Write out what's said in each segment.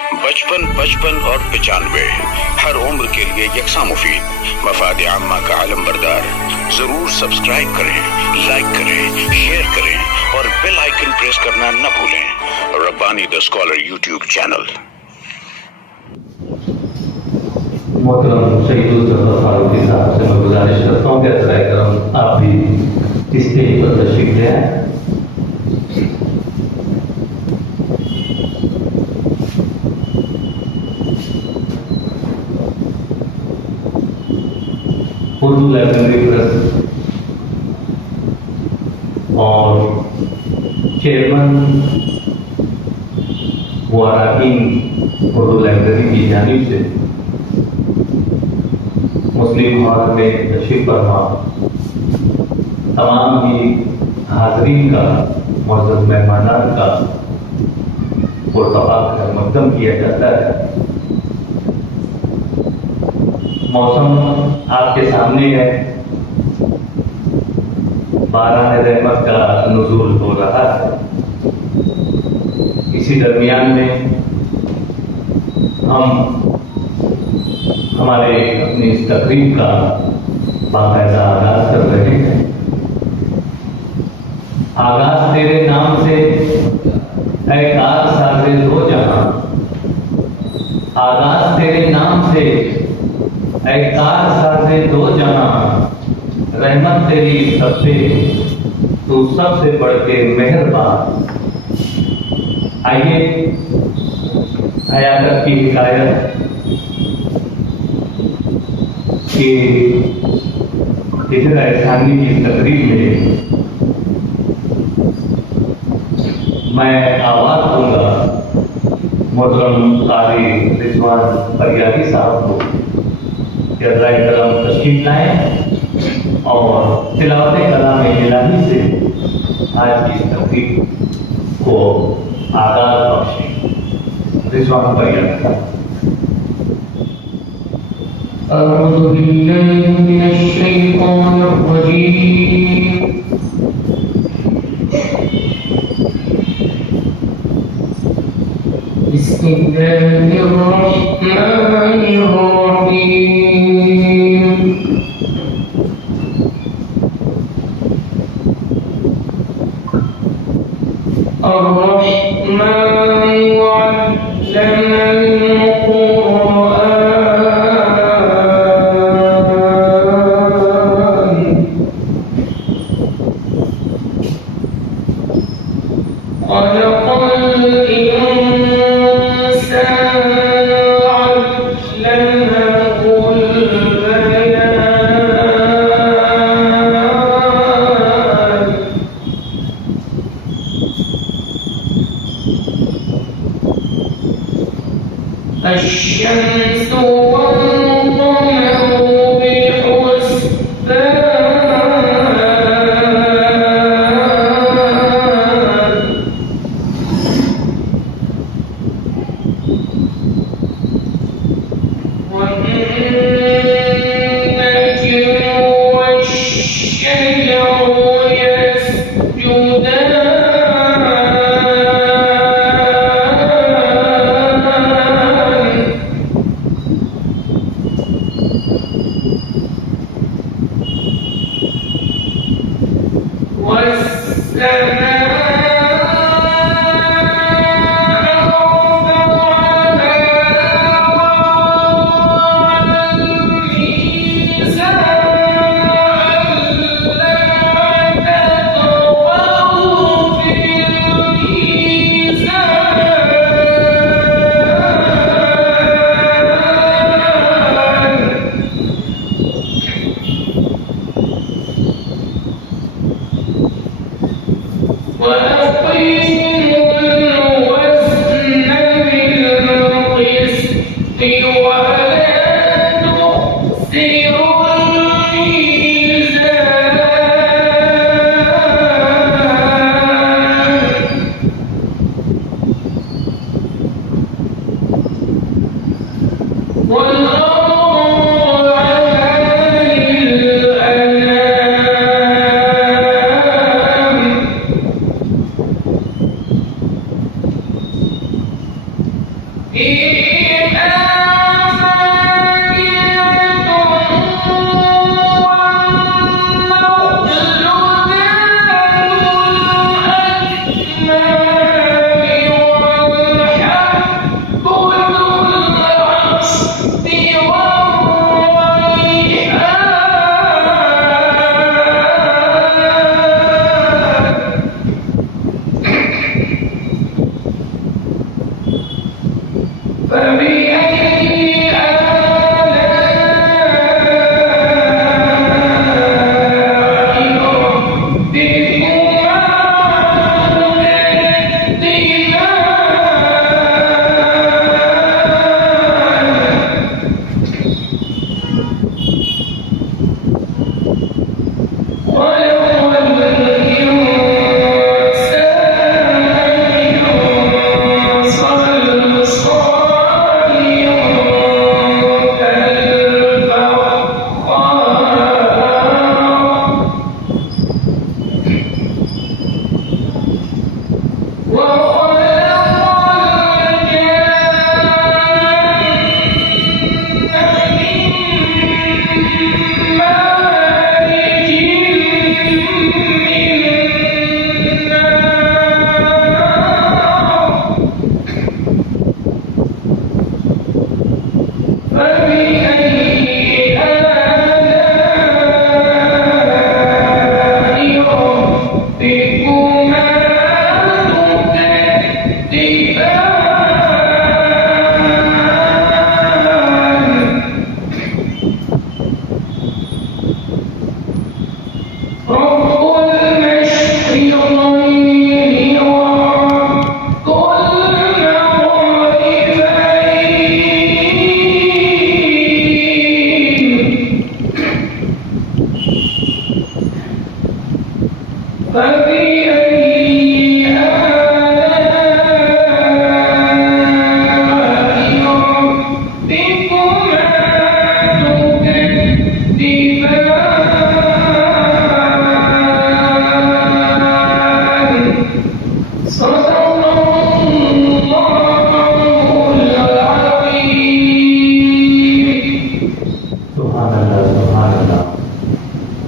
55 55 اور 95 ہر عمر کے لیے یکساں مفید، مفاد عامہ کا علم بردار۔ ضرور سبسکرائب کریں، لائک کریں، شیئر کریں اور بیل آئیکن پریس کرنا نہ بھولیں۔ ربانی دا اسکالر یوٹیوب چینل۔ محترم شہید الظفر فاروقی صاحب سے میں گزارش کرتا ہوں کہ عطرۂ کرم آپ بھی اسٹیج پر تشریف لے آئیں۔ اردو لائبریری ٹرسٹ اور چیئرمین و اراکین اردو لائبریری کی جانب سے مسلم ہال میں تشریف فرما تمام ہی حاضرین کا، معزز مہمانان کا پرتپاک خیر مقدم کیا جاتا ہے۔ موسم آپ کے سامنے ہے، باران رحمت کا نزول ہو رہا ہے۔ اسی درمیان میں ہم ہمارے اپنی اس تقریب کا باقاعدہ آغاز کر رہے ہیں۔ آغاز تیرے نام سے اے کار ساز دو جہاں، آغاز تیرے نام سے اے کار ساز دو جہاں، رحمت تیری سب سے، تو سب سے بڑھ کے مہربان۔ آئیے حیات کی حکایت کہ ہجرہ ثانی کی تقریب میں میں آواز دوں گا محترم قاری رضوان فریادی صاحب کو کہ عطرۂ کرم تشریف لائیں اور تلاوت کلام الہی سے آج کی تقریب کو آغاز بخشیں۔ رضوان فریادی صاحب۔ أعوذ بالله من الشيطان الرجيم بسم الله الرحمن الرحيم الرحمن علم الشمس والقمر بحسبان والنجم والشجر يسجدان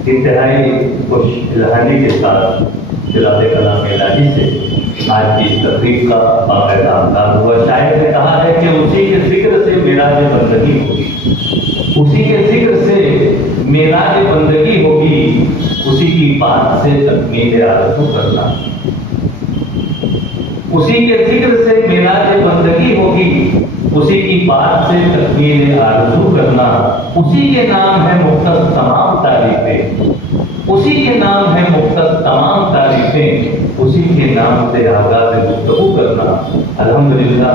انتہائی خوش ذہنی کے ساتھ خلاف کلام الہی سے آج کی اس تقریب کا باقاعدہ آغاز ہوا۔ شاعر نے کہا ہے کہ اسی کے ذکر سے معراج بندگی ہوگی، اسی کے ذکر سے معراج بندگی ہوگی، اسی کی بات سے تکمیل آرزو کرنا، اسی کے ذکر سے معراج بندگی ہوگی، اسی کی بات سے تکمیل آرزو کرنا، اسی کے نام ہے مختص تمام تعریفیں، اسی کے نام ہے مختص تمام تعریفیں، اسی کے نام سے آغاز گفتگو کرنا۔ الحمدللہ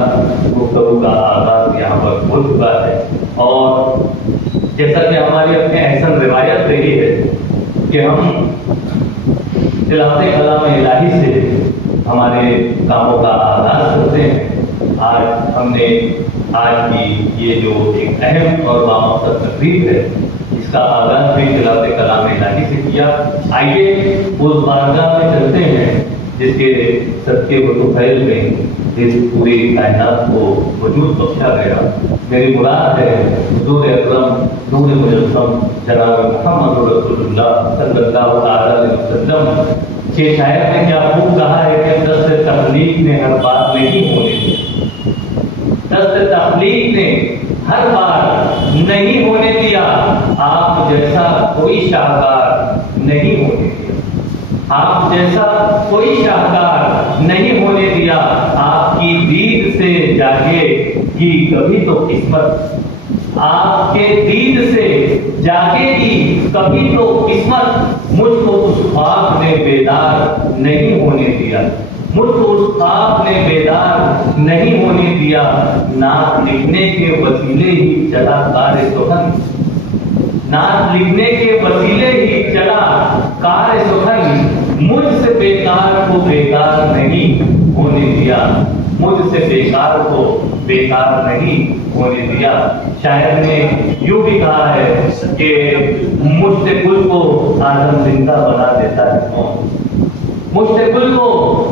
گفتگو کا آغاز یہاں پر ہو چکا ہے، اور جیسا کہ ہماری اپنے احسن روایت رہی ہے کہ ہم تلاوت کلام الہی سے ہمارے کاموں کا آغاز کرتے ہیں۔ آج ہم نے آج کی یہ جو ایک اہم اور بامقصد تقریب ہے، اس کا آغاز بھی تلاوت کلام الہی سے کیا۔ آئیے اس بارگاہ میں چلتے ہیں جس کے صدقے و طفیل میں اس پوری کائنات کو وجود بخشا گیا۔ میری مراد ہے حضور اکرم نور مجسم جناب محمد رسول اللہ صلی اللہ علیہ وسلم کے شاعر نے کیا خوب کہا ہے کہ دست تخلیق نے ہر بات نہیں ہونے دی، دست تخلیق نے ہر بار نہیں ہونے دیا، آپ جیسا کوئی شاہکار نہیں ہونے دیا، آپ جیسا کوئی شاہکار نہیں ہونے دیا، آپ کی دید سے جاگے گی کبھی تو قسمت، آپ کے دید سے جاگے گی کبھی تو قسمت، مجھ کو اس خواب نے بیدار نہیں ہونے دیا، مجھ کو اس خواب نے بیدار نہیں ہونے دیا، نعت لکھنے کے وسیلے ہی چلا کار سخن، نعت لکھنے کے وسیلے ہی چلا کار سخن، مجھ سے بیکار کو بیکار نہیں ہونے دیا، مجھ سے بیکار کو بیکار نہیں ہونے دیا۔ شاعر نے یوں بھی کہا ہے کہ مجھ سے گل کو آدم زندہ بنا دیتا ہے کون، مجھ سے گل کو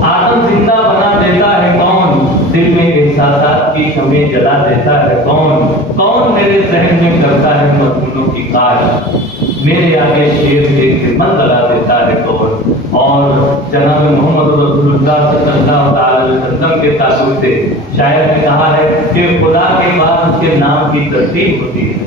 آدم زندہ بنا دیتا ہے کون، दिल में एहसासात की शमें जला देता है कौन, कौन मेरे जहन में करता है मजनूनों की काश, मेरे आगे शेर के खिदमत लगा देता है कौन। और जनाब मोहम्मद रसूलुल्लाह सल्लल्लाहु अलैहि वसल्लम के ताल्लुक से शायर ने कहा है कि खुदा के बाद उसके नाम की तरतीब होती है,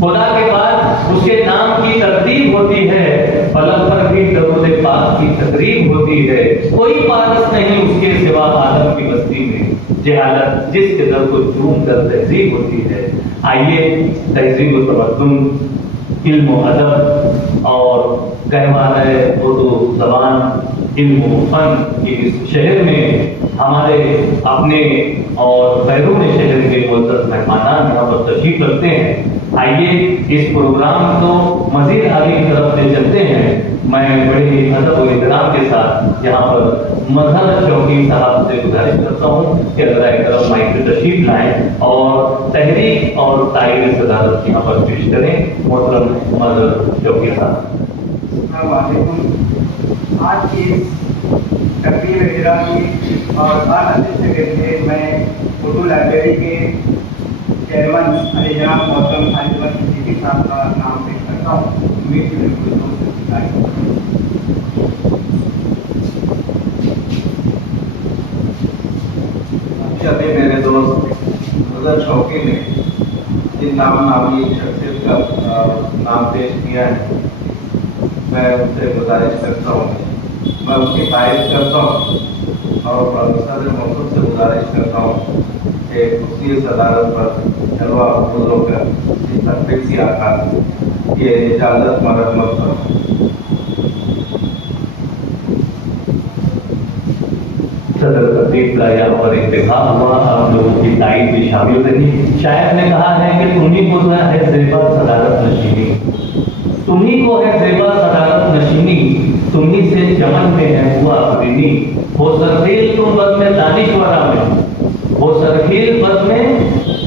खुदा के बाद उसके नाम की तरतीब होती है, पलक पर भी दरूद पाक की तकरीब होती है, कोई पारस नहीं उसके सिवा आदम की बस्ती में, जहालत जिसके दर को चूम कर तहजीब होती है। आइए तहजीब व तमद्दुन, इल्म व अदब और कहवान उर्दू जबान, इल्म व फन के इस शहर में हमारे अपने और बैरून शहर के मुअज़्ज़ज़ मेहमान यहाँ पर तशरीफ रखते हैं। आइए इस प्रोग्राम को मजीद आगे की तरफ ले चलते हैं। मैं बड़े ही अदब और इकराम के साथ यहाँ पर मजहर चौकी साहब से गुजारिश करता हूँ कि अगर एक तरफ माइक पे तशरीफ लाएं और तहरीक और तारीर सदारत यहाँ पर पेश करें। मोहतरम मजहर चौकी साहब। आज की तकरीर इजराई और बानसीब के लिए मैं उर्दू लाइब्रेरी के चेयरमैन अली जनाब मोहतरम आलिम सिद्दीकी साहब का नाम पेश करता हूँ। उम्मीद की बिल्कुल अभी मेरे दोस्त मजहर चौकी ने जिन नामी शख्सियत का नाम पेश किया है, मैं उनसे गुजारिश करता हूँ, मैं उसकी तारीफ करता हूँ और प्रोफेसर मौजूद से गुजारिश करता हूँ कि उसी सदारत पर जलवा बुजुर्गों का इस तकलीफी आकार ये इजाज़त मरम्मत करो। सदर तकरीब का यहाँ पर इंतखाब हुआ, आप लोगों की तारीफ भी शामिल रही। शायर ने कहा है कि तुम्ही को है ज़ेबा सदारत नशीनी, तुम्ही को है ज़ेबा सदारत नशीनी, तुम्ही से चमन में है हुआ अफरीनी, हो सरखेल तुम बद में दानिशवरा में, हो सरखेल बद में,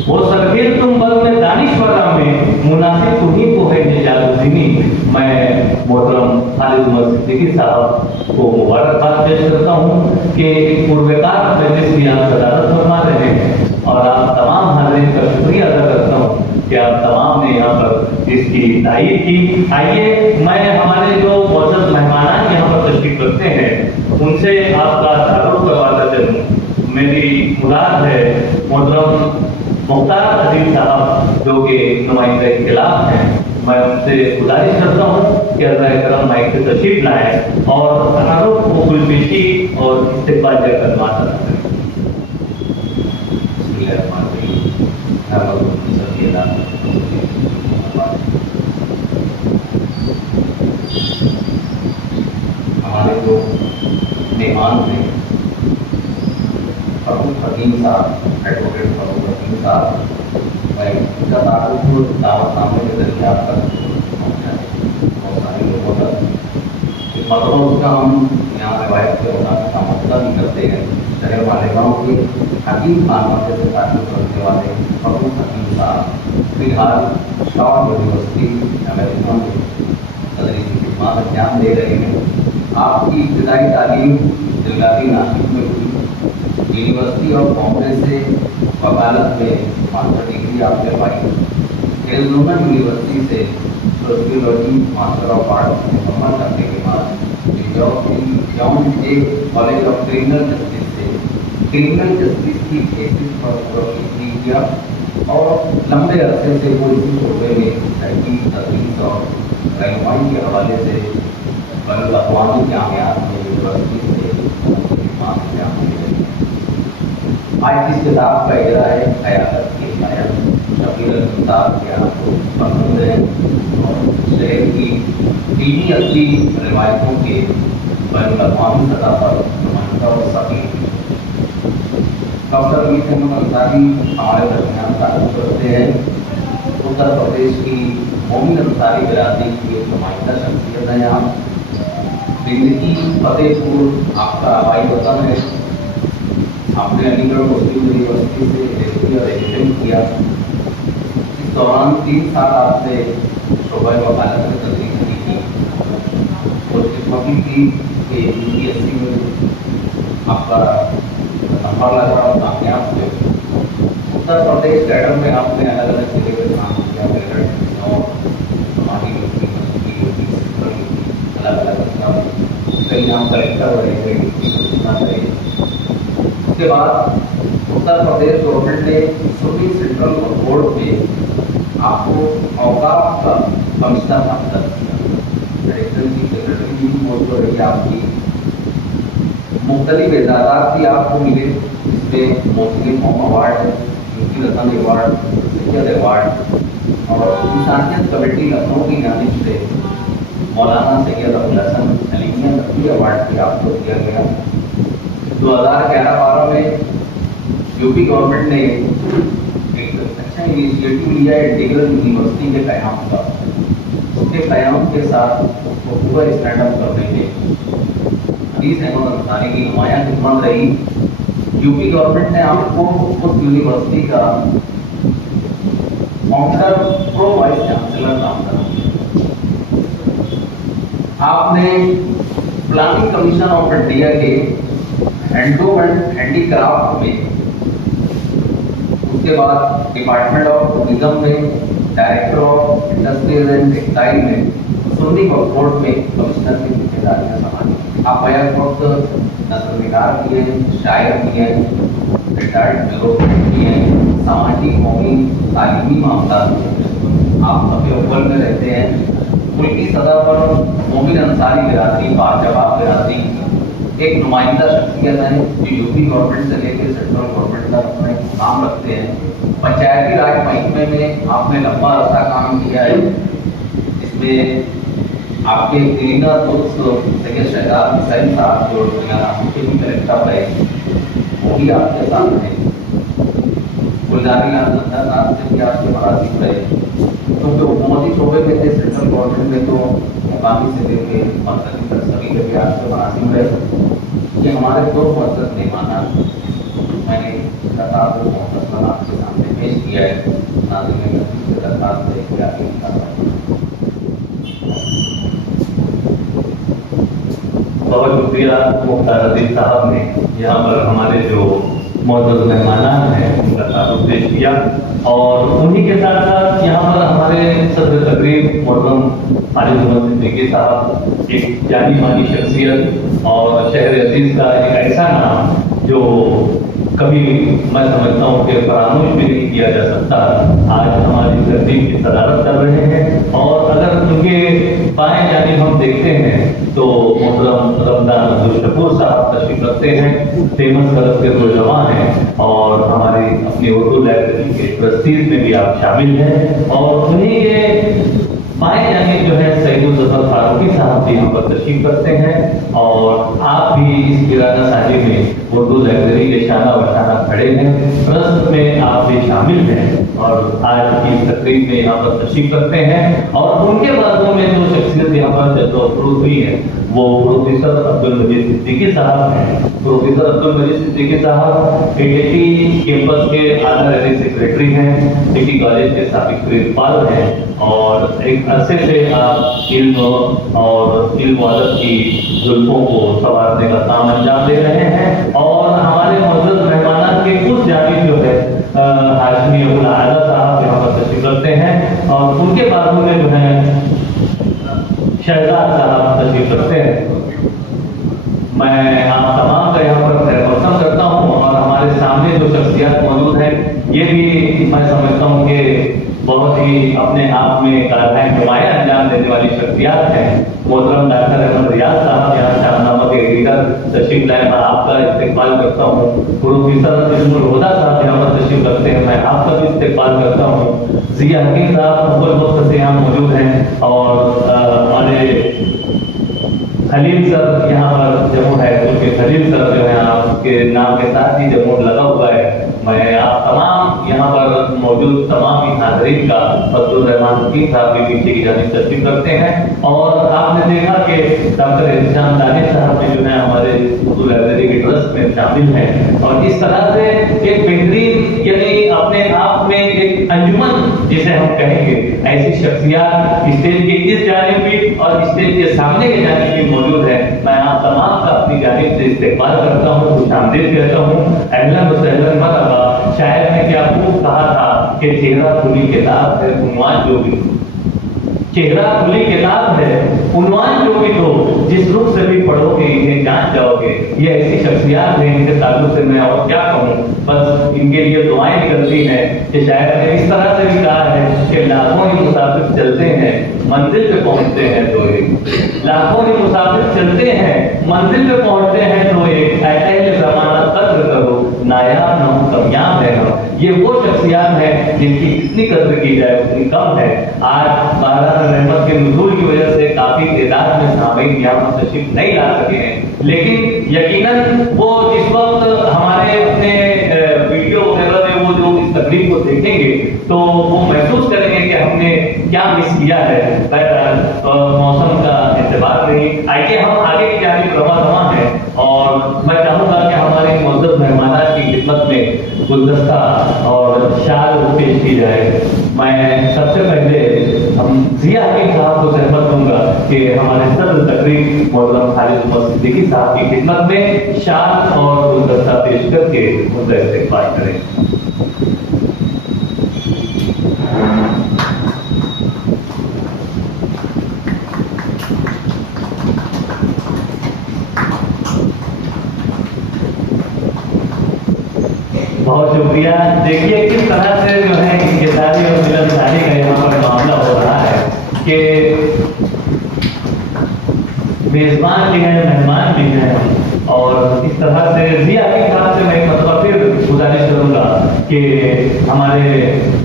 हो सरखेल तुम बद में दानिशवरा में, मुनासिब तुम्ही को है निजालुद्दीनी। मैं मोहतरम खालिद उमर सिद्दीकी साहब को मुबारकबाद पेश करता हूँ कि पूर्वकार मजलिस की आप सदारत फरमा रहे हैं और आप तमाम हाज़रीन का शुक्रिया अदा करता हूँ कि आप तमाम ने यहाँ पर इसकी तारीफ की। आइए मैं हमारे जो मुअज़्ज़ज़ मेहमान यहाँ पर तशरीफ रखते हैं उनसे आपका तारुफ करवाता चलूँ। मेरी मुराद है मोहतरम मुख्तार अजीज साहब जो कि नुमाइंदा इख्तिलाफ हैं, मैं उनसे गुजारिश करता हूँ कि अल्लाह करम माइक से तशरीफ लाएं और तारुफ को गुलपेशी और इस्तिक़बाल का कलमात अदा करें। हमारे जो मेहमान थे फरूक हकीम साहब, एडवोकेट फरूक हकीम साहब, मैं इनका तारुफ दावतनामे के जरिए आप तक पहुँचा बहुत सारे लोगों तक। इस मरतबा उसका हम यहाँ रिवायत के मुताबिक का मसला भी करते हैं। शहर मालेगांव के हकीम खानवासे से ताल्लुक़ रखने वाले फरूक हकीम साहब फिलहाल शॉर्ट यूनिवर्सिटी अमेरिका में तदरीसी खिदमत अंजाम दे रहे हैं। आपकी इब्तदाई तालीम दिलगाती नासिक में हुई, यूनिवर्सिटी ऑफ बॉम्बे से वकालत में मास्टर डिग्री आपने पाई, एरिज़ोना यूनिवर्सिटी से सोशियोलॉजी मास्टर ऑफ आर्ट्स मुकम्मल करने के बाद John A college of criminal justice से क्रिमिनल जस्टिस की बेसिस पर प्रोफेसर किया और लंबे अरसे से वो इसी शोबे में तहकीक, तदरीस और रहनुमाई के हवाले से बड़े अक़वामी जामियात में यूनिवर्सिटी से आज जिस किताब का इजरा है क़यादत की हिमायत शकील अहमद साहब के यहाँ को पसंद है और शहर की दीनी असली रिवायतों के बैन अक़वामी सतह पर नुमाइंदा और सकील डॉक्टर मीर अहमद अंसारी हमारे दरमियान ताल्लुक़ रखते हैं। उत्तर प्रदेश की मोमिन अंसारी बिरादरी की एक नुमाइंदा शख्सियत है। यहाँ दिल्ली फतेहपुर आपका आबाई वतन है। आपने अलीगढ़ मुस्लिम यूनिवर्सिटी से हिस्ट्री और एजुकेशन किया। इस दौरान 3 साल आपने शोबा वकालत में तदरीस की थी और खिदमती थी कि UPSC में आपका पढ़ना चाहूँ कामयाब थे। उत्तर प्रदेश कैडर में आपने अलग अलग जिले पे काम किया, मेरठ और हमारी यूपी, अलग अलग कई नाम कलेक्टर रहे थे, सूचना रहे। उसके बाद उत्तर प्रदेश गवर्नमेंट ने सुन्नी सेंट्रल बोर्ड में आपको औकाफ का कमिश्नर नामजद किया। डायरेक्टर की सेक्रेटरी की पोस्ट जो रही आपकी, मुख्तलिफ एजाज़ात भी आपको मिले, जिसमें मुस्लिम होम अवार्ड, यूपी रतन अवार्ड, सैयद अवार्ड और इंसानियत कमेटी लखनऊ की जानिब से मौलाना सैयद अबुल हसन अलीमिया नकवी अवार्ड भी आपको दिया गया। 2011-12 में यूपी गवर्नमेंट ने एक अच्छा इनिशिएटिव लिया है इंटीग्रल यूनिवर्सिटी के क़याम का। उसके क़याम के साथ उसको पूरा स्टैंड अप करने में हदीस अहमद अंसारी की नुमायां खिदमत रही। यूपी गवर्नमेंट ने आपको उस यूनिवर्सिटी का फाउंडर प्रो वाइस चांसलर नामजद किया। आपने प्लानिंग कमीशन ऑफ इंडिया के एंडोमेंट हैंडीक्राफ्ट में, उसके बाद डिपार्टमेंट ऑफ टूरिज्म में, director of industries and textile में, सुन्नी वक्फ बोर्ड में कमिश्नर की जिम्मेदारियां संभाली। आप बैक वक्त नसरनिगार भी हैं, शायर भी हैं, रिटायर्ड ब्यूरोक्रेट भी हैं, सामाजिक कौमी तालीमी मामला आप सभी अव्वल में रहते हैं। मुल्क की सतह पर मोमिन अंसारी बिरादरी, बाजवाब बिरादरी एक नुमाइंदा शख्सियत है जो यूपी गवर्नमेंट से लेकर सेंट्रल गवर्नमेंट तक अपने काम रखते हैं। पंचायती राज महकमे में आपने लंबा अर्सा काम किया है, जिसमें आपके क्लीनर सैयद शहजाद हुसैन साहब जो उनके भी कलेक्टर रहे, वो भी आपके साथ हैं। गुलजारी लाल नंदा साहब से भी आपके मरासिम रहे, क्योंकि हुकूमती शोबे में थे, सेंट्रल गवर्नमेंट में तो मुकामी से लेके मरकजी तक सभी के भी आपके मरासिम रहे। ये हमारे दो मुअज़्ज़ज़ मेहमान मैंने दरखास्त मुख्तसरन आपके सामने पेश किया है। नाज़रीन से दरखास्त है कि आगे बहुत शुक्रिया मुख्तार अजीज साहब ने यहाँ पर हमारे जो मौजूद मेहमान हैं उनका तारुफ पेश किया, और उन्हीं के साथ साथ यहाँ पर हमारे सदर तकरीब मोहतरम आरिफ मोहम्मद सिद्दीकी साहब, एक जानी मानी शख्सियत और शहर अजीज का एक ऐसा नाम जो कभी मैं समझता हूँ कि फरामोश भी नहीं किया जा सकता, आज हमारी तरतीब की सदारत कर रहे हैं। और अगर उनके बाएं जानिब हम देखते हैं तो मोहतरम रमजान अब्दुल शकूर साहब तशरीफ रखते हैं, फेमस कलम के रुजवा हैं और हमारी अपनी उर्दू लाइब्रेरी के ट्रस्टीज में भी आप शामिल हैं। और उन्हीं के बाएं जानिब जो है सईद जफर फारूकी साहब भी यहाँ पर तशरीफ रखते हैं, और आप भी इस किराना साजी में उर्दू लाइब्रेरी के शाना बशाना खड़े हैं, ट्रस्ट में आप भी शामिल हैं और आज की तकरीब में यहाँ पर तशरीफ रखते हैं। और उनके बाजू में जो शख्सियत यहाँ पर जद्दोफरोज़ हुई है वो प्रोफेसर अब्दुल मजीद सिद्दीकी साहब हैं। प्रोफेसर अब्दुल मजीद सिद्दीकी साहब ATT कैंपस के ऑनररी सेक्रेटरी हैं, सिटी कॉलेज के साबिक प्रिंसिपल हैं, और एक अरसे से आप इल्म और इल्म अदब की जुल्फों को संवारने का काम अंजाम दे रहे हैं। और हमारे मौजूद मेहमान के कुछ जानिब जो है हाशमी अबुल आला साहब यहाँ पर तशरीफ रखते हैं, और उनके बाजू में जो है शहजाद साहब तशरीफ रखते हैं। मैं आप तमाम का यहाँ पर खैर मक़दम करता हूँ, और हमारे सामने जो शख्सियत मौजूद है ये भी मैं समझता हूँ कि बहुत ही अपने आप में कारनामे नुमाया अंजाम देने वाली शख्सियत हैं। मोहतरम डॉक्टर अहमद रियाज साहब यहाँ शाहनामा के एडिटर तशरीफ लाए, मैं आपका इस्तेकबाल करता हूँ। प्रोफेसर इल्मुल हुदा साहब यहाँ पर तशरीफ रखते हैं, मैं आपका भी इस्तेकबाल करता हूँ। ज़िया हकीम साहब अव्वल वक्त से यहाँ मौजूद हैं, और हमारे खलील सर यहाँ पर जम्मू हाई स्कूल के खलील सर जो है आपके नाम के साथ ही जम्मू लगा हुआ है। मैं आप तमाम यहाँ पर मौजूद तमाम ही नाज़रीन का फजलुर रहमान हकीम साहब भी पीछे की जानिब तशरीफ रखते हैं। और आपने देखा कि डॉक्टर एहसान दानिश साहब भी जो है हमारे उर्दू लाइब्रेरी के ट्रस्ट में शामिल हैं, और इस तरह से एक बेहतरीन यानी अपने आप में एक अंजुमन जिसे हम कहेंगे, ऐसी शख्सियत स्टेज के इस जानिब भी और स्टेज के सामने के जानिब भी मौजूद है। मैं आप तमाम का अपनी जानिब से इस्तेमाल करता हूँ, खुशामदीद कहता हूँ। अहलन व सहलन मरहबा। शायर ने क्या खूब कहा था कि चेहरा खुली किताब है, उन्वान जो भी चेहरा खुली किताब है, उन्वान जो भी हो, जिस रुख से भी पढ़ोगे इन्हें जान जाओगे। ये ऐसी शख्सियत है, इनके ताल्लुक से मैं और क्या कहूँ, बस इनके लिए दुआएं निकलती हैं कि शायद ने इस तरह से भी कहा है कि लाखों ही मुसाफिर चलते हैं मंजिल पे पहुंचते हैं तो एक, लाखों ही मुसाफिर चलते हैं मंजिल पे पहुंचते हैं तो एक, अहले ज़माना कद्र करो नायाब न हो कामयाब है हम। ये वो शख्सियत है जिनकी जितनी कद्र की जाए उतनी कम है। आज बारह रहमत के नुज़ूल की वजह से काफी तादाद में सामीन यहाँ तशरीफ नहीं ला सके हैं, लेकिन यकीनन वो जिस वक्त हमारे अपने वीडियो वगैरह में वो जो इस तकरीब को देखेंगे तो वो महसूस करेंगे कि हमने क्या मिस किया है। मौसम का एतबार नहीं। आइए हम आगे की जानिब रवा है और मैं चाहूंगा कि हमारे मुअज़्ज़ज़ मेहमानात की खिदमत में गुलदस्ता और शाल पेश की जाए। मैं सबसे पहले हम जिया हकीम साहब को सहमत दूंगा कि हमारे सदर तकरीब मौलाना खालिद उमर सिद्दीकी साहब की खिदमत में शाल और गुलदस्ता पेश करके उनका इस्तेमाल करें। बहुत शुक्रिया। देखिए किस तरह से जो है इंकिसारी और मिलनसारी का यहाँ पर मामला हो रहा है कि मेजबान भी हैं, मेहमान भी हैं, और इस तरह से जिया के साथ से मैं एक मतलब फिर गुजारिश करूँगा कि हमारे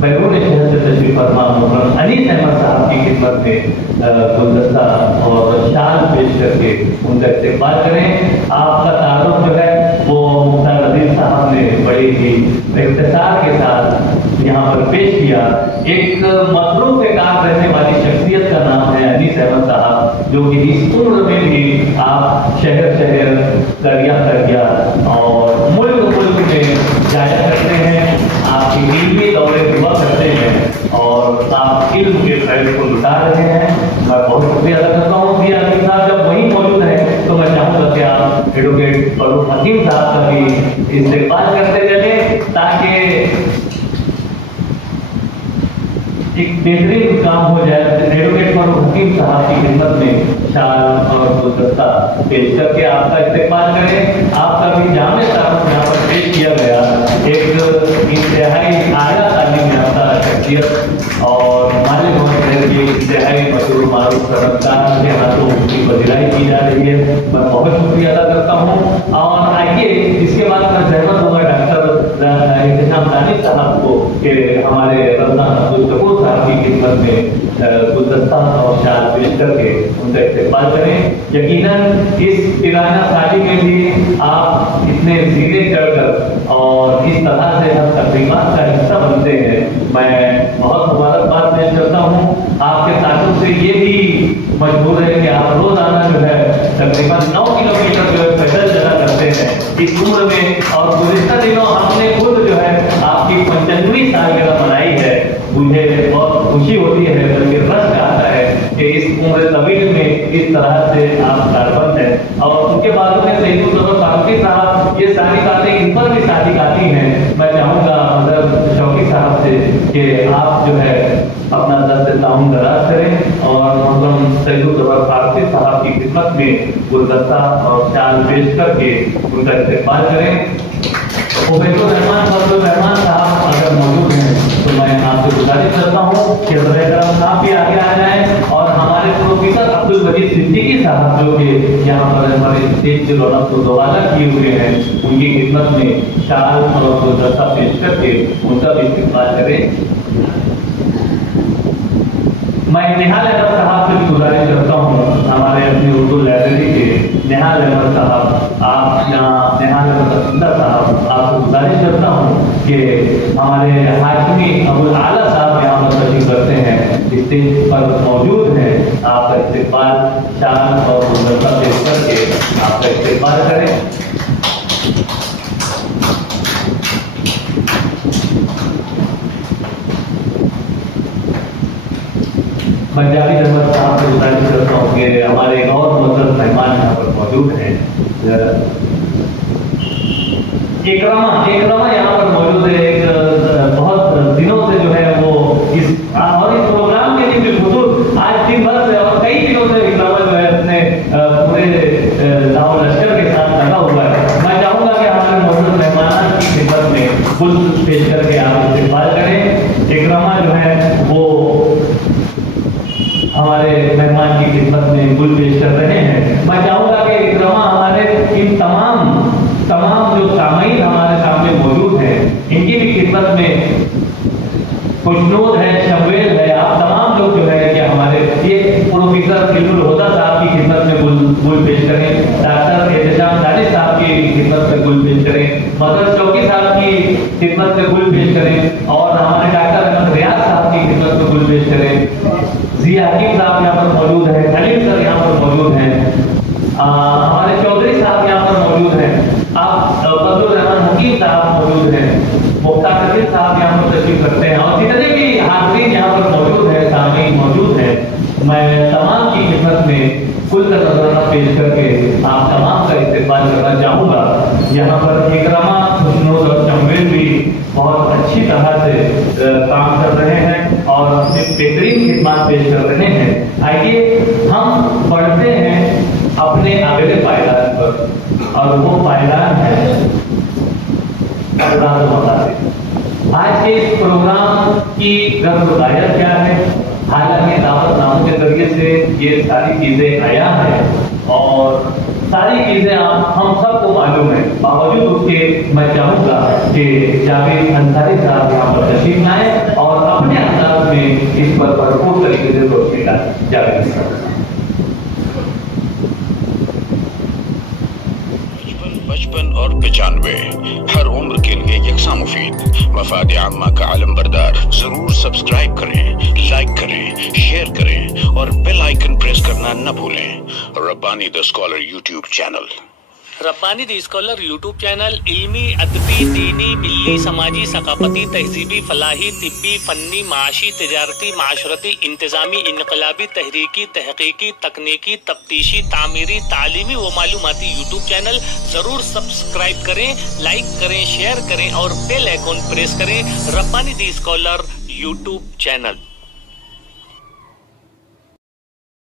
बैरून शहर से तशरीफ फरमा मोहतरम अनीस अहमद साहब की खिदमत में गुलदस्ता और शाल पेश करके उनका इस्तेमाल करें। आपका तारुफ जो है वो मुख्तार अजीज साहब ने बड़ी ही इख्तिसार के साथ यहाँ पर पेश किया। एक मसरूफ के काम रहने वाली शख्सियत का नाम है अनीस अहमद साहब, जो कि इस उम्र में भी आप शहर शहर दरिया दरिया और मुल्क मुल्क में जाया करते हैं, आपकी इल्मी दौरे हुआ करते हैं और आप इल्म के फैल को लुटा रहे हैं। मैं बहुत शुक्रिया अदा करता हूँ। जिया हकीम साहब जब वहीं मौजूद है तो मैं चाहूँगा कि आप एडवोकेट फरूक हकीम साहब का भी इस्तेमाल करते चले ताकि एक बेहतरीन काम हो जाए। एडवोकेट फरूक हकीम साहब की खिदमत में शाल और गुलदस्ता पेश करके आपका इस्तेमाल करें। आपका भी जामे तारुफ यहाँ पर पेश किया गया, एक इंतहाई आला तालीम याफ्ता शख्सियत और मालिक मोहम्मद की इंतहाई मशहूर मारूफ सरकार के हाथों उनकी बदिलाई की जा रही है। मैं बहुत शुक्रिया अदा करता हूँ। और आइए इसके बाद मैं सहमत होगा डॉक्टर इहतिशाम दानिश साहब को कि हमारे रज़ा अब्दुल शकूर साहब की खिदमत में गुलदस्ता और शाल पेश करके उनका इस्तेमाल करें। यकीनन इस तिराना शादी में भी आप इतने सीधे चढ़कर और इस तरह से हम तकरीबात का हिस्सा बनते हैं, मैं बहुत मुबारकबाद पेश करता हूँ। आपके ताल्लुक से ये भी मजबूर है कि आप रोजाना जो है तकरीबन 9 किलोमीटर जो है पैदल चला करते हैं इस उम्र में। और गुज़िश्ता दिनों हमने खुद जो है आपकी 95वीं सालगिरह मनाई है। मुझे बहुत खुशी होती है, बल्कि रश्क आता है कि इस उम्र तवील में इस तरह से आप कारबंद हैं। और उनके बाद में सईदुल फारूकी साहब, ये सारी बातें इन पर भी सादिक आती हैं। मैं चाहूँगा हज़रत शौकी साहब से कि आप जो है अपना दस्त ताउन दराज करें और मोहतरम सईदुल फारूकी साहब की खिदमत में गुलदस्ता और शाल पेश करके उनका इस्तेमाल करें। रहमान साहब अगर मौजूद हैं तो मैं आपसे गुजारिश करता हूँ कि साहब भी आगे आ जाएं और हमारे प्रोफेसर अब्दुल मजीद सिद्दीकी साहब जो कि यहाँ पर हमारे स्टेज के रौनक को दोबारा किए हुए हैं, उनकी खिदमत में शाल और गुलदस्ता पेश करके उनका भी इस्तेमाल करें। मैं निहाल अहमद साहब से भी गुजारिश करता हूँ, हमारे अपनी उर्दू लाइब्रेरी के निहाल अहमद साहब, आप यहाँ निहाल अहमद साहब, आपको गुजारिश करता हूँ कि हमारे हाशमी अबुल आला साहब यहाँ पर तशरीफ करते हैं, स्टेज पर मौजूद हैं। आपका इस्तेमाल शाल और गुलदस्ता पेश करके आपका इस्तेमाल करें। मैं जावेद अहमद साहब से गुजारिश करता हूँ कि हमारे एक और मोहतरम मेहमान यहाँ पर मौजूद हैं। इकरमा यहाँ पर मौजूद है। एक बहुत दिनों से जो है वो इस प्रोग्राम के लिए बिल्कुल आज दिन भर से और कई दिनों से इकरमा जो है अपने पूरे लाहौर लश्कर के साथ लगा हुआ है। मैं चाहूँगा कि हमारे मोहतरम मेहमान की खिदमत में फुल पेश करके आप इस्तेमाल करें। इकरमा जो है वो हमारे मेहमान की खिदमत में फुल पेश कर रहे हैं। मैं चाहूँगा कि इकरमा हमारे इन तमाम जो सामयीन हमारे सामने मौजूद हैं इनकी भी खिदमत में खुशनूद है, शवेल है, आप तमाम लोग जो है कि हमारे ये प्रोफेसर इल्मुल हुदा साहब की खिदमत में फुल पेश करें, डॉक्टर एहतशाम दानिश साहब की खिदमत में फुल पेश करें, मदर चौकी साहब की खिदमत में फुल पेश करें और हमारे डॉक्टर अहमद रियाज साहब की खिदमत में फुल पेश करें। जिया हकीम साहब यहाँ पर मौजूद है, खलील सर यहाँ पर मौजूद हैं, हमारे चौधरी साहब यहाँ पर मौजूद हैं, आप फजलुर रहमान हकीम साहब मौजूद हैं, मुख्तार नजीर साहब यहाँ पर तशरीफ रखते हैं और जितने भी हाज़रीन यहाँ पर मौजूद हैं, सामईन मौजूद हैं, मैं तमाम की खिदमत में कुल का नजराना पेश करके आप तमाम का इस्तेमाल करना चाहूँगा। यहाँ पर इकरमा, खुशनूद और शम्वेल भी बहुत अच्छी तरह से काम कर रहे हैं और अपने बेहतरीन खिदमत पेश कर रहे हैं। आइए हम बढ़ते हैं अपने अगले पायदान पर और वो पायदान है आज के इस प्रोग्राम की गर्दायत क्या है। हालांकि दावतनामों के जरिए से ये सारी चीजें आया है और सारी चीजें हम सबको मालूम है, बावजूद उसके मैं चाहूँगा कि जावेद अंसारी साहब यहाँ पर तशरीफ लाएं और अपने अंदाज में इस पर भरपूर तरीके से रोशनी डालें। जावेद साहब। बचपन और 95 हर उम्र के लिए यकसा मुफीद मफाद आम्मा का आलम बरदार। जरूर सब्सक्राइब करें, लाइक करें, शेयर करें और बेल आइकन प्रेस करना न भूलें। Rabbani the scholar YouTube channel. Rabbani the scholar YouTube channel इल्मी, अदबी, दीनी, मिल्ली, समाजी, सकाफती, तहजीबी, फलाही, तिब्बी, फन्नी, माशी, तिजारती, माशरती, इंतजामी, इनकलाबी, तहरीकी, तहकीकी, तकनीकी, तफ्तीशी, तामीरी, तालीमी व मालूमाती यूट्यूब चैनल जरूर सब्सक्राइब करें, लाइक करें, शेयर करें और बेल आइकन प्रेस करें। Rabbani the scholar YouTube channel.